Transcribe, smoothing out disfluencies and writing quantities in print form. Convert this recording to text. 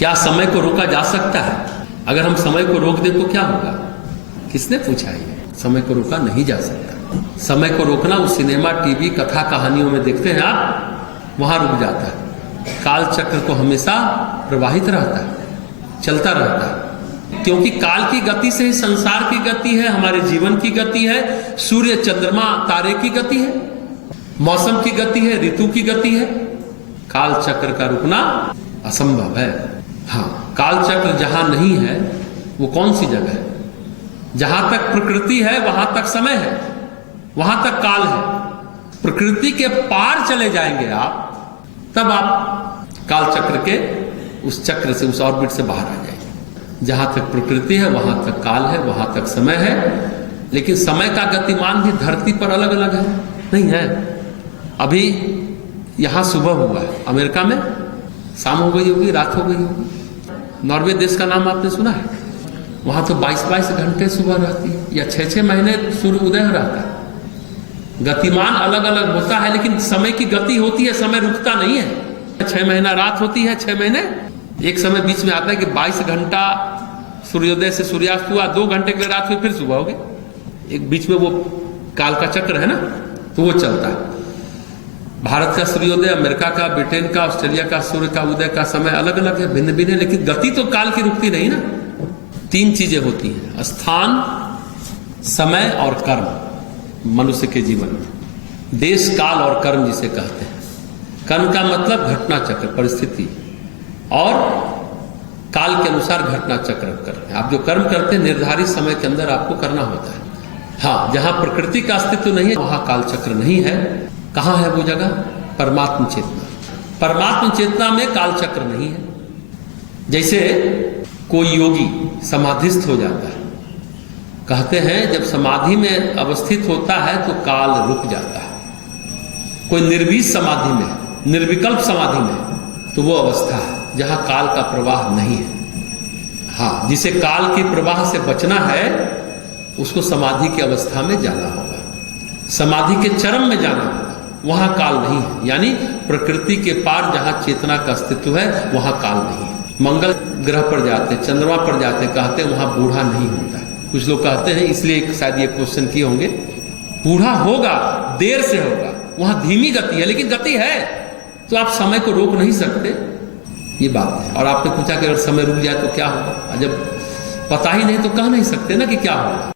क्या समय को रोका जा सकता है? अगर हम समय को रोक दें तो क्या होगा? किसने पूछा ये? समय को रोका नहीं जा सकता। समय को रोकना उस सिनेमा, टीवी, कथा कहानियों में देखते हैं आप, वहां रुक जाता है। काल चक्र को हमेशा प्रवाहित रहता है, चलता रहता है, क्योंकि काल की गति से ही संसार की गति है, हमारे जीवन की गति है, सूर्य चंद्रमा तारे की गति है, मौसम की गति है, ऋतु की गति है। काल चक्र का रुकना असंभव है। हाँ, काल चक्र जहां नहीं है वो कौन सी जगह है? जहां तक प्रकृति है वहां तक समय है, वहां तक काल है। प्रकृति के पार चले जाएंगे आप, तब आप काल चक्र के उस चक्र से, उस ऑर्बिट से बाहर आ जाएंगे। जहां तक प्रकृति है वहां तक काल है, वहां तक समय है। लेकिन समय का गतिमान भी धरती पर अलग अलग है, नहीं है? अभी यहां सुबह हुआ है, अमेरिका में शाम हो गई होगी, रात हो गई होगी। नॉर्वे देश का नाम आपने सुना है? वहां तो 22-22 घंटे सुबह रहती है, या 6-6 महीने सूर्य उदय रहता है। गतिमान अलग अलग होता है, लेकिन समय की गति होती है, समय रुकता नहीं है। 6 महीना रात होती है, 6 महीने एक समय बीच में आता है कि 22 घंटा सूर्योदय से सूर्यास्त हुआ, 2 घंटे के लिए रात हुई, फिर सुबह हो गई। एक बीच में वो काल का चक्र है ना, तो वो चलता है। भारत का सूर्योदय, अमेरिका का, ब्रिटेन का, ऑस्ट्रेलिया का सूर्य का उदय का समय अलग अलग है, भिन्न भिन्न है, लेकिन गति तो काल की रुकती नहीं ना। 3 चीजें होती हैं: स्थान, समय और कर्म मनुष्य के जीवन में। देश, काल और कर्म जिसे कहते हैं। कर्म का मतलब घटना चक्र, परिस्थिति, और काल के अनुसार घटना चक्र करते हैं। आप जो कर्म करते हैं निर्धारित समय के अंदर आपको करना होता है। हाँ, जहां प्रकृति का अस्तित्व नहीं है वहां काल चक्र नहीं है। कहां है वो जगह? परमात्म चेतना। परमात्म चेतना में काल चक्र नहीं है। जैसे कोई योगी समाधिस्थ हो जाता है, कहते हैं जब समाधि में अवस्थित होता है तो काल रुक जाता है। कोई निर्विष समाधि में, निर्विकल्प समाधि में, तो वो अवस्था है जहां काल का प्रवाह नहीं है। हाँ, जिसे काल के प्रवाह से बचना है उसको समाधि की अवस्था में जाना होगा, समाधि के चरम में जाना होगा, वहां काल नहीं है। यानी प्रकृति के पार जहां चेतना का अस्तित्व है वहां काल नहीं है। मंगल ग्रह पर जाते, चंद्रमा पर जाते, कहते हैं वहां बूढ़ा नहीं होता है। कुछ लोग कहते हैं, इसलिए शायद ये क्वेश्चन किए होंगे, बूढ़ा होगा, देर से होगा, वहां धीमी गति है, लेकिन गति है, तो आप समय को रोक नहीं सकते, ये बात है। और आपने पूछा कि अगर समय रुक जाए तो क्या होगा? जब पता ही नहीं तो कह नहीं सकते ना कि क्या होगा।